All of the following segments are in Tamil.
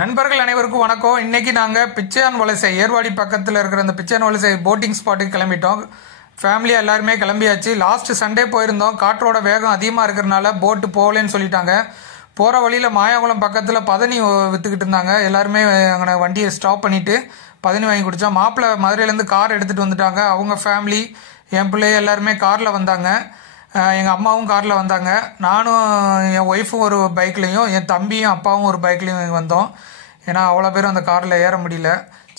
நண்பர்கள் அனைவருக்கும் வணக்கம். இன்னைக்கு நாங்கள் பிச்சையான் வலசை ஏர்வாடி பக்கத்தில் இருக்கிற அந்த பிச்சையான் வலசை போட்டிங் ஸ்பாட்டுக்கு கிளம்பிட்டோம். ஃபேமிலியாக எல்லாருமே கிளம்பியாச்சு. லாஸ்ட் சண்டே போயிருந்தோம். காற்றோட வேகம் அதிகமாக இருக்கிறனால போட்டு போகலன்னு சொல்லிட்டாங்க. போகிற வழியில் மாயாகுளம் பக்கத்தில் பதனி விற்றுக்கிட்டு இருந்தாங்க. எல்லாருமே அங்கே வண்டியை ஸ்டாப் பண்ணிவிட்டு பதனி வாங்கி குடித்தோம். மாப்பிள்ளை மதுரையிலேருந்து கார் எடுத்துகிட்டு வந்துட்டாங்க. அவங்க ஃபேமிலி என் பிள்ளைய எல்லாருமே காரில் வந்தாங்க. எங்கள் அம்மாவும் காரில் வந்தாங்க. நானும் என் ஒய்ஃபும் ஒரு பைக்லேயும் என் தம்பியும் அப்பாவும் ஒரு பைக்லேயும் வந்தோம். ஏன்னா அவ்வளோ பேரும் அந்த காரில் ஏற முடியல,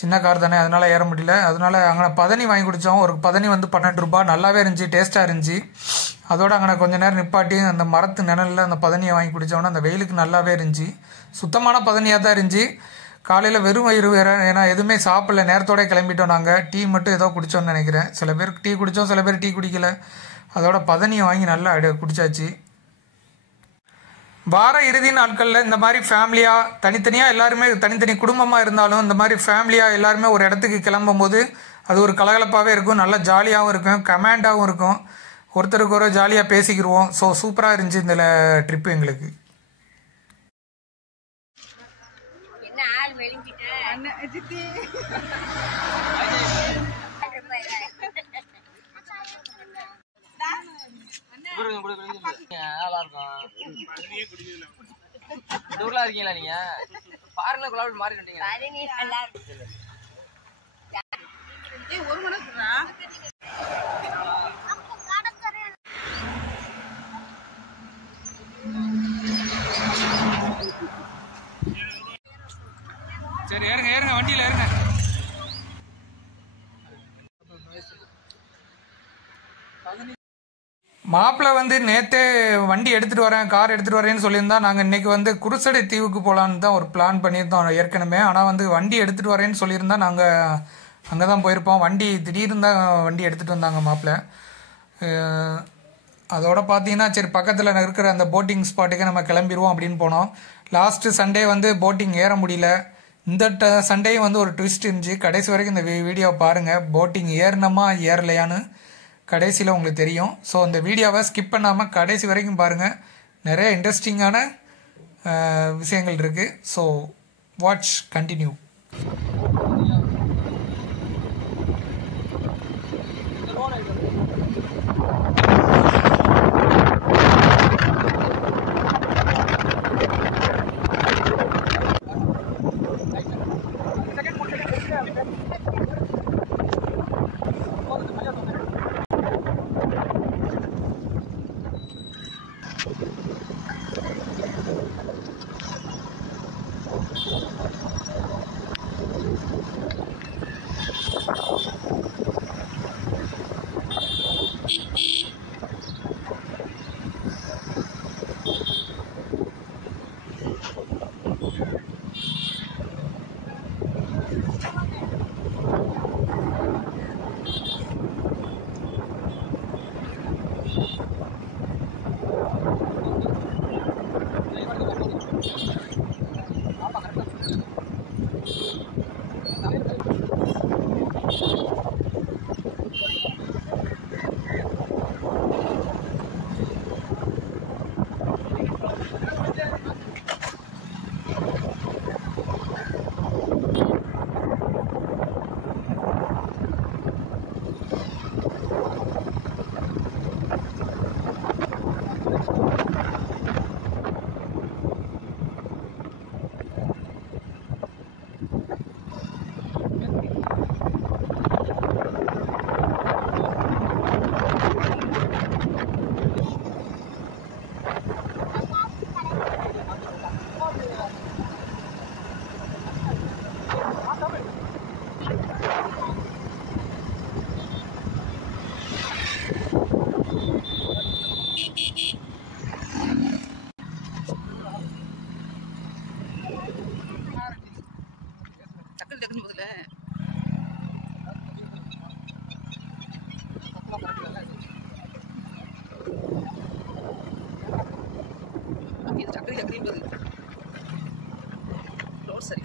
சின்ன கார் தானே, அதனால் ஏற முடியல. அதனால் அங்கே பதனி வாங்கி குடித்தோம். ஒரு பதனி வந்து 12 ரூபா, நல்லாவே இருந்துச்சு, டேஸ்ட்டாக இருந்துச்சு. அதோடு அங்கே கொஞ்சம் நேரம் நிப்பாட்டி அந்த மரத்து நிழலில் அந்த பதனியை வாங்கி குடித்தோன்னா அந்த வெயிலுக்கு நல்லாவே இருந்துச்சு. சுத்தமான பதனியாக தான் இருந்துச்சு. காலையில் வெறும் வயிறு வேறு, ஏன்னா எதுவுமே சாப்பிடல, நேரத்தோட கிளம்பிட்டோம். நாங்கள் டீ மட்டும் ஏதோ குடித்தோன்னு நினைக்கிறேன். சில பேர் டீ குடித்தோம், சில பேர் டீ குடிக்கல. அதோட பதனியை வாங்கி நல்லா குடிச்சாச்சு. வார இறுதி நாட்களில் இந்த மாதிரி ஃபேமிலியாக தனித்தனியாக எல்லாருமே தனித்தனி குடும்பமாக இருந்தாலும் இந்த மாதிரி ஃபேமிலியாக எல்லாருமே ஒரு இடத்துக்கு கிளம்பும் போது அது ஒரு கலகலப்பாகவே இருக்கும், நல்லா ஜாலியாகவும் இருக்கும், கமாண்டாகவும் இருக்கும். ஒருத்தருக்கு ஒரு ஜாலியாக பேசிக்கிடுவோம். ஸோ சூப்பராக இருந்துச்சு இந்த ட்ரிப்பு எங்களுக்கு. இருக்கீங்களா நீங்க பாருங்க குலாபி மாறி ஒரு மணி சரி, ஏறுங்க ஏறுங்க, வண்டியில் ஏறுங்க. மாப்பிள்ளை வந்து நேற்றே வண்டி எடுத்துகிட்டு வரேன், கார் எடுத்துகிட்டு வரேன்னு சொல்லியிருந்தா. நாங்கள் இன்றைக்கி வந்து குருசடை தீவுக்கு போகலான்னு தான் ஒரு பிளான் பண்ணியிருந்தோம் ஏற்கனவே. ஆனால் வந்து வண்டி எடுத்துகிட்டு வரேன்னு சொல்லியிருந்தா நாங்கள் அங்கே தான் போயிருப்போம். வண்டி திடீர்னு தான் வண்டி எடுத்துகிட்டு வந்தாங்க மாப்பிள்ளை. அதோட பார்த்தீங்கன்னா சரி பக்கத்தில் இருக்கிற அந்த போட்டிங் ஸ்பாட்டுக்கு நம்ம கிளம்பிடுவோம் அப்படின்னு போனோம். லாஸ்ட்டு சண்டே வந்து போட்டிங் ஏற முடியல. இந்த சண்டே வந்து ஒரு ட்விஸ்ட் இருந்துச்சு. கடைசி வரைக்கும் இந்த வீடியோவை பாருங்கள். போட்டிங் ஏறினமா ஏறலையான்னு கடைசியில் உங்களுக்கு தெரியும். ஸோ இந்த வீடியோவை ஸ்கிப் பண்ணாமல் கடைசி வரைக்கும் பாருங்கள். நிறைய இன்ட்ரெஸ்டிங்கான விஷயங்கள் இருக்குது. So watch, continue. சரி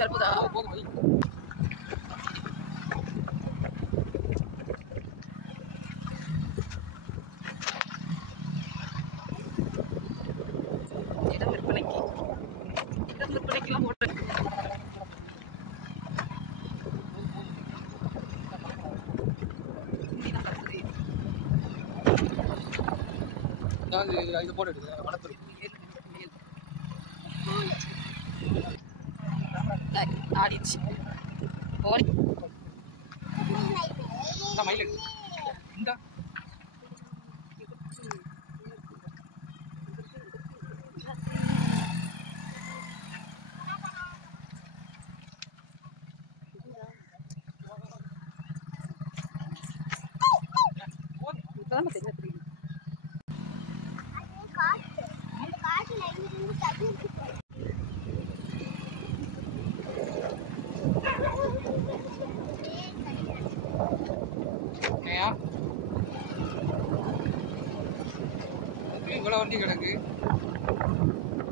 வரப்போதா இது போட்டு வளர்த்துரு ஆடிச்சு போனி இந்த மயில் இந்த இவ்வளோ வண்டி கிடக்கு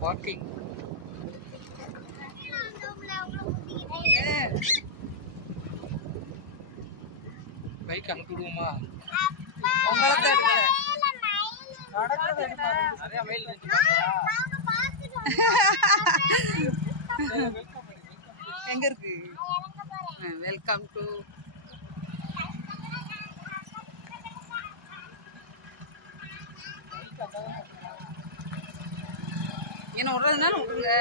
பார்க்கிங். பைக் அனுப்பி விடுவோமா? எங்க இருக்கு? வெல்கம் டு என்ன விடுறதுனால விட்டுருங்க.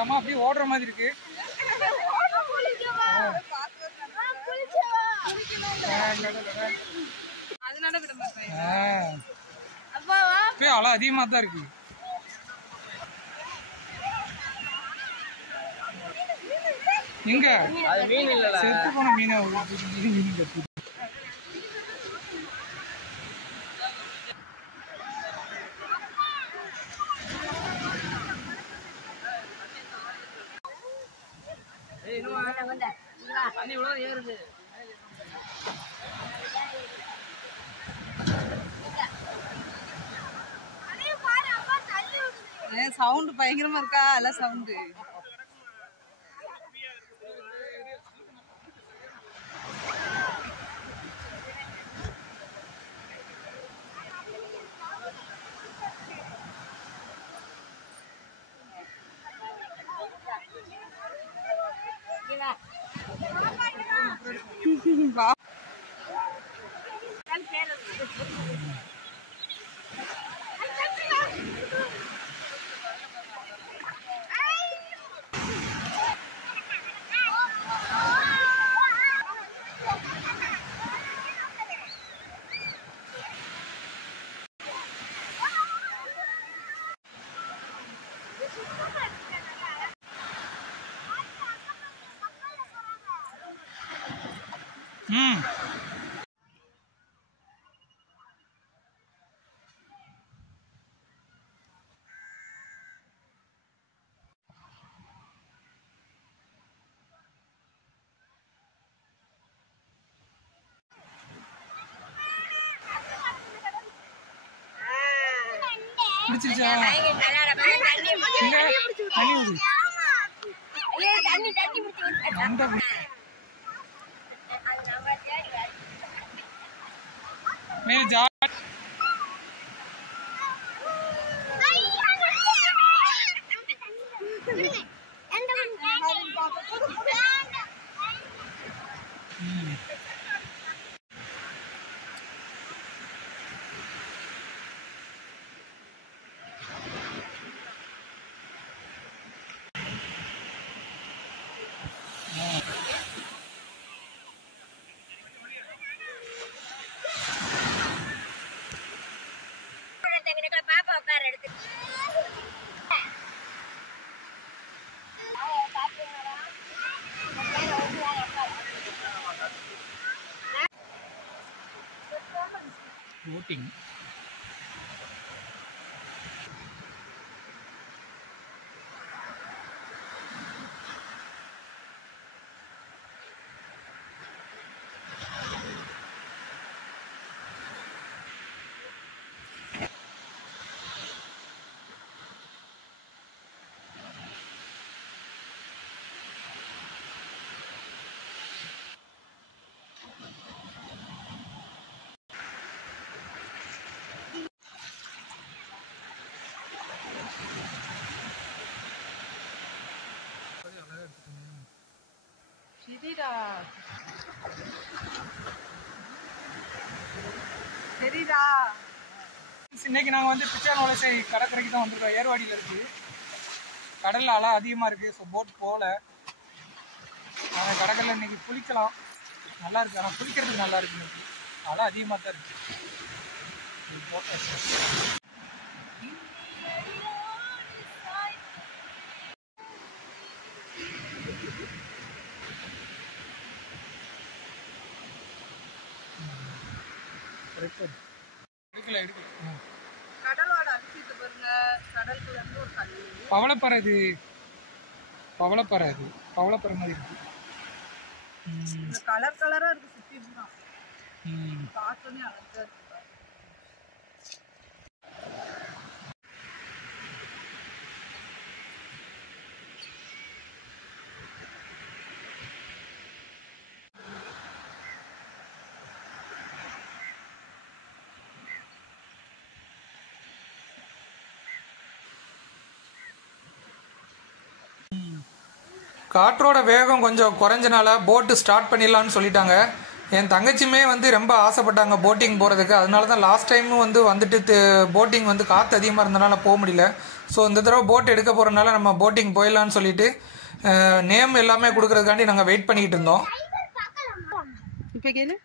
ஏமா அப்படியே ஓடுற மாதிரி இருக்கு. அதனால விட மாட்டேன். அலை அதிகமா தான் இருக்கு. எங்க மீன் இல்ல செத்து போன மீனை மீன் கட்டி தண்ணி இவ்வளோ ஏறுது. சவுண்ட் பயங்கரமா இருக்கா? எல்லாம் சவுண்டு பிடிச்சிருச்சா? பாப்பா உட்கார எடுத்து voting. தெரியுதா தெரியுதா? இன்னைக்கு நாங்கள் வந்து பிச்சான் வலசை கடற்கரைக்கு தான் வந்துருக்கோம். ஏர்வாடியில் இருக்குது. கடலில் அலை அதிகமாக இருக்குது. ஸோ போட் போகல. நாங்கள் கடற்கரையில் இன்னைக்கு குளிக்கலாம். நல்லா இருக்குது. ஆனால் குளிக்கிறதுக்கு நல்லா இருக்குது. இன்னைக்கு அலை அதிகமாக தான் இருக்குது. கடலோட அரிசிட்டு பாருங்க. கடலுக்குள்ள இருந்து ஒரு கல்லு. பவளப்பறை இது. பவளப்பறை அது. பவளப்பறை மாதிரி இருக்கு. கலர் கலரா இருக்கு சுத்தி தான். பார்க்கவே அழகா இருக்கு. காற்றோட வேகம் கொஞ்சம் குறைஞ்சனால போட்டு ஸ்டார்ட் பண்ணிடலான்னு சொல்லிட்டாங்க. என் தங்கச்சியுமே வந்து ரொம்ப ஆசைப்பட்டாங்க போட்டிங் போகிறதுக்கு. அதனால தான் லாஸ்ட் டைமும் வந்துட்டு போட்டிங் வந்து காற்று அதிகமாக இருந்தனால போக முடியல. ஸோ இந்த தடவை போட் எடுக்க போகிறனால நம்ம போட்டிங் போயிடலான்னு சொல்லிட்டு நேம் எல்லாமே கொடுக்கறதுக்காண்டி நாங்கள் வெயிட் பண்ணிக்கிட்டு இருந்தோம். இப்போ கேளு.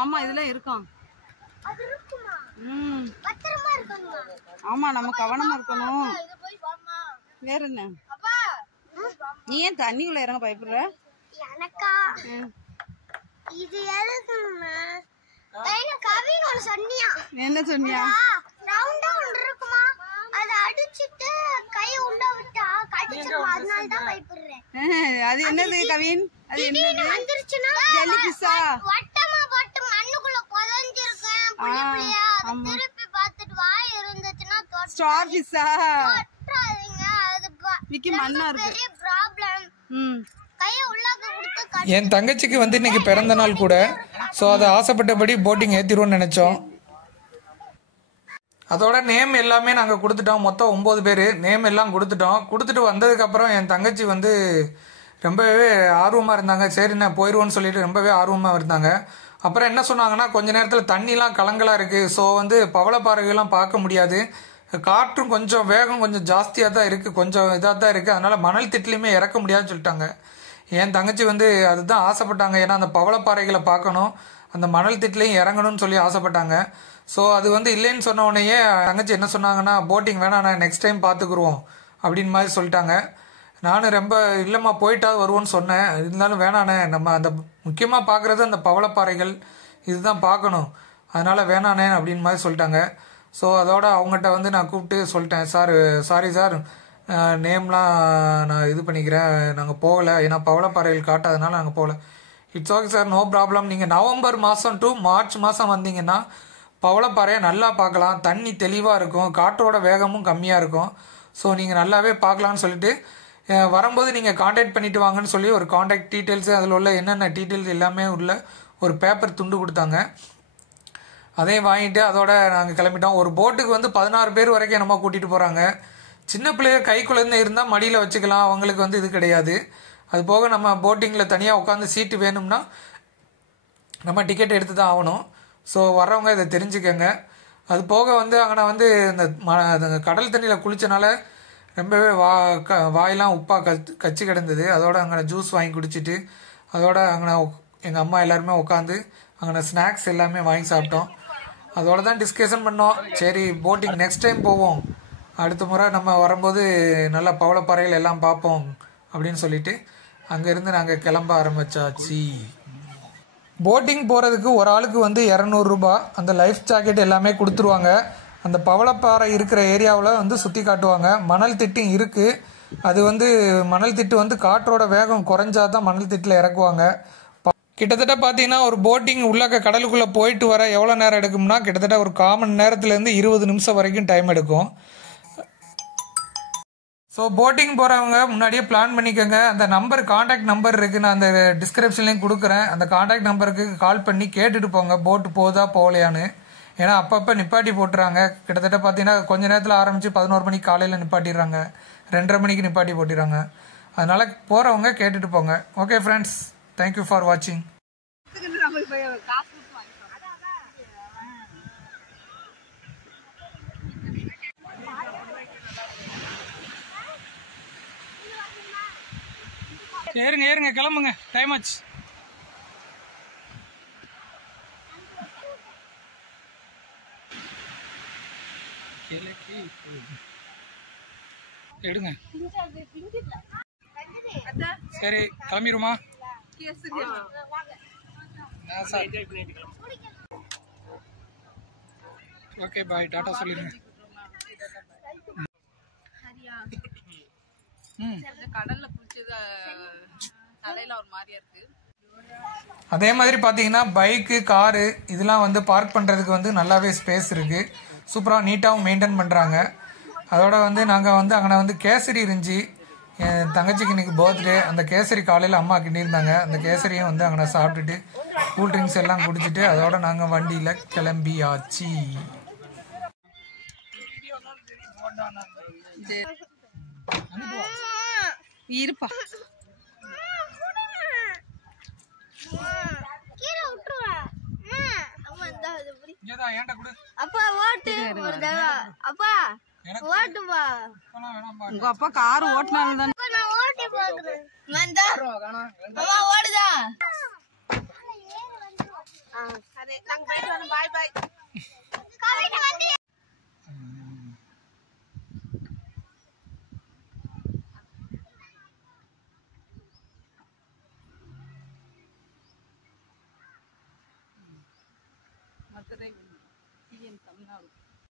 ஆமா இதெல்லாம் இருக்கும். ஆமா நம்ம கவனமா இருக்கணும். வேற என்ன? நீ ஏன் தண்ணிக்குள்ள இறங்க பயப்படுற? எனக்கா இது எதுக்குன்னா கவின் ஒன்னு சொன்னியா? என்ன சொன்னியா? ரவுண்டா ஒன்னு இருக்குமா, அத அடிச்சிட்டு கை உள்ள விட்டா கடிச்சிரும். அதனால தான் பயப்படுறேன். அது என்னது கவின்? அது என்னது? வந்துருச்சுனா ஜெல்லிஃபிஷா? வட்டமா போட்டு மண்ணுக்குள்ள புதைஞ்சிருக்கேன். புள்ளியா திருப்பி பார்த்துட்டு வாய் இருந்துச்சுனா ஸ்டார் ஃபிஷ்ஷா? தொட்டாதீங்க. அது விக்கி மண்ணா இருக்கு. பெரிய ப்ராப்ளம். கைய உள்ளாக்க கொடுத்து என் தங்கச்சிக்கு வந்து இன்னைக்கு பிறந்த நாள் கூட. ஸோ அதை ஆசைப்பட்டபடி போட்டிங் ஏற்றிடுவோம்னு நினச்சோம். அதோட நேம் எல்லாமே நாங்கள் கொடுத்துட்டோம். மொத்தம் 9 பேர் நேம் எல்லாம் கொடுத்துட்டோம். கொடுத்துட்டு வந்ததுக்கப்புறம் என் தங்கச்சி வந்து ரொம்பவே ஆர்வமாக இருந்தாங்க. சரி நான் போயிடுவோன்னு சொல்லிட்டு ரொம்பவே ஆர்வமாக இருந்தாங்க. அப்புறம் என்ன சொன்னாங்கன்னா, கொஞ்ச நேரத்தில் தண்ணிலாம் கலங்கலாக இருக்குது. ஸோ வந்து பவளப்பாறைகள்லாம் பார்க்க முடியாது. காற்றும் கொஞ்சம் வேகம் கொஞ்சம் ஜாஸ்தியாக தான் இருக்குது. கொஞ்சம் இதாக தான் இருக்குது. அதனால் மணல் திட்டிலையுமே இறக்க முடியாதுன்னு சொல்லிட்டாங்க. என் தங்கச்சி வந்து அதுதான் ஆசைப்பட்டாங்க. ஏன்னா அந்த பவளப்பாறைகளை பார்க்கணும், அந்த மணல் திட்டிலையும் இறங்கணும்னு சொல்லி ஆசைப்பட்டாங்க. ஸோ அது வந்து இல்லைன்னு சொன்ன உடனேயே தங்கச்சி என்ன சொன்னாங்கன்னா, போட்டிங் வேணாம், நான் நெக்ஸ்ட் டைம் பார்த்துக்குருவோம் அப்படின்னு மாதிரி சொல்லிட்டாங்க. நானும் ரொம்ப இல்லைம்மா போயிட்டாவது வருவோன்னு சொன்னேன். இருந்தாலும் வேணாண்ணே, நம்ம அந்த முக்கியமாக பார்க்குறது அந்த பவளப்பாறைகள் இதுதான் பார்க்கணும், அதனால் வேணாண்ணே அப்படின்னு மாதிரி சொல்லிட்டாங்க. ஸோ அதோட அவங்ககிட்ட வந்து நான் கூப்பிட்டு சொல்லிட்டேன், சாரி சார், நேம்லாம் நான் இது பண்ணிக்கிறேன், நாங்கள் போகலை, ஏன்னா பவளப்பாறைகள் காட்டாதனால நாங்கள் போகல. It's okay sir, no problem. நீங்கள் நவம்பர் மாதம் டு மார்ச் மாதம் வந்தீங்கன்னா பவளப்பாறையை நல்லா பார்க்கலாம். தண்ணி தெளிவாக இருக்கும், காற்றோட வேகமும் கம்மியாக இருக்கும். ஸோ நீங்கள் நல்லாவே பார்க்கலான்னு சொல்லிட்டு வரும்போது நீங்கள் காண்டாக்ட் பண்ணிட்டு வாங்கன்னு சொல்லி ஒரு காண்டாக்ட் டீட்டெயில்ஸு, அதில் உள்ள என்னென்ன டீட்டெயில்ஸ் எல்லாமே உள்ள ஒரு பேப்பர் துண்டு கொடுத்தாங்க. அதையும் வாங்கிட்டு அதோட நாங்கள் கிளம்பிட்டோம். ஒரு போட்டுக்கு வந்து 16 பேர் வரைக்கும் நம்ம கூட்டிகிட்டு போகிறாங்க. சின்ன பிள்ளைங்க கை குழந்தை இருந்தால் மடியில் வச்சுக்கலாம், அவங்களுக்கு வந்து இது கிடையாது. அது போக நம்ம போட்டிங்கில் தனியாக உட்காந்து சீட்டு வேணும்னா நம்ம டிக்கெட் எடுத்து தான் ஆகணும். ஸோ வர்றவங்க இதை தெரிஞ்சுக்கங்க. அது போக வந்து அங்கே வந்து இந்த கடல் தண்ணியில் குளித்தனால ரொம்பவே வாயெல்லாம் உப்பாக கச்சி கிடந்தது. அதோட அங்கே ஜூஸ் வாங்கி குடிச்சிட்டு அதோட அங்கே எங்கள் அம்மா எல்லாருமே உட்காந்து அங்கே ஸ்நாக்ஸ் எல்லாமே வாங்கி சாப்பிட்டோம். அதோட தான் டிஸ்கஷன் பண்ணோம், சரி போட்டிங் நெக்ஸ்ட் டைம் போவோம், அடுத்த முறை நம்ம வரும்போது நல்லா பவளப்பாறைகள் எல்லாம் பார்ப்போம் அப்படின்னு சொல்லிட்டு அங்கேருந்து நாங்கள் கிளம்ப ஆரம்பிச்சாச்சு. போட்டிங் போகிறதுக்கு ஒரு ஆளுக்கு வந்து 200 ரூபா. அந்த லைஃப் ஜாக்கெட் எல்லாமே கொடுத்துருவாங்க. அந்த பவளப்பாறை இருக்கிற ஏரியாவில் வந்து சுற்றி காட்டுவாங்க. மணல் திட்டும் இருக்குது. அது வந்து மணல் திட்டு வந்து காற்றோட வேகம் குறைஞ்சா தான் மணல் திட்டில் இறக்குவாங்க. கிட்டத்தட்ட பார்த்தீங்கன்னா ஒரு போட்டிங் உள்ளக்க கடலுக்குள்ளே போயிட்டு வர எவ்வளோ நேரம் எடுக்கும்னா கிட்டத்தட்ட ஒரு 1/4 மணி நேரத்துலேருந்து 20 நிமிஷம் வரைக்கும் டைம் எடுக்கும். ஸோ போட்டிங் போகிறவங்க முன்னாடியே பிளான் பண்ணிக்கோங்க. அந்த நம்பர் காண்டாக்ட் நம்பர் இருக்குது, நான் அந்த டிஸ்கிரிப்ஷன்லேயும் கொடுக்குறேன். அந்த காண்டாக்ட் நம்பருக்கு கால் பண்ணி கேட்டுட்டு போங்க போட்டு போதா போகலையான்னு. ஏன்னா அப்பப்போ நிப்பாட்டி போட்டுறாங்க. கிட்டத்தட்ட பார்த்தீங்கன்னா கொஞ்ச நேரத்தில் ஆரம்பித்து 11 மணிக்கு காலையில் நிப்பாட்டிடுறாங்க, 2:30 மணிக்கு நிப்பாட்டி போட்டிடுறாங்க. அதனால் போகிறவங்க கேட்டுட்டு போங்க. ஓகே ஃப்ரெண்ட்ஸ், தேங்க்யூ ஃபார் வாட்சிங். ஏறுங்க கிளம்புங்க, டைம் ஆச்சு. எடுங்க. சரி கிளம்பிடுமா? ஓகே பாய், டாடா சொல்லிடுங்க. கடல்ல புடிச்சது தலையில ஒரு மாதிரியா இருக்கு. அதே மாதிரி பார்த்தீங்கன்னா பைக்கு, காரு இதெல்லாம் வந்து பார்க் பண்ணுறதுக்கு வந்து நல்லாவே ஸ்பேஸ் இருக்குது. சூப்பராக நீட்டாகவும் மெயின்டைன் பண்ணுறாங்க. அதோட வந்து நாங்கள் வந்து அங்கே வந்து கேசரி இருந்துச்சு. என் தங்கச்சிக்கு இன்னைக்கு பர்த்டே. அந்த கேசரி காலையில் அம்மா கிண்டியிருந்தாங்க. அந்த கேசரியும் வந்து அங்கே சாப்பிட்டுட்டு கூல்ட்ரிங்க்ஸ் எல்லாம் குடிச்சிட்டு அதோட நாங்கள் வண்டியில் கிளம்பியாச்சு. இருப்பா அப்பா ஓட்டு ஒரு தடவை. அப்பா ஓட்டுப்பா. உங்க அப்பா கார் ஓட்டினாலும் தானே. நான் ஓட்டி பாக்குறேன். அம்மா ஓடுதா? அதே நாங்க போயிட்டு வரோம். பாய் பாய். கவிதை வந்து மதுரை தமிழ்நாடு.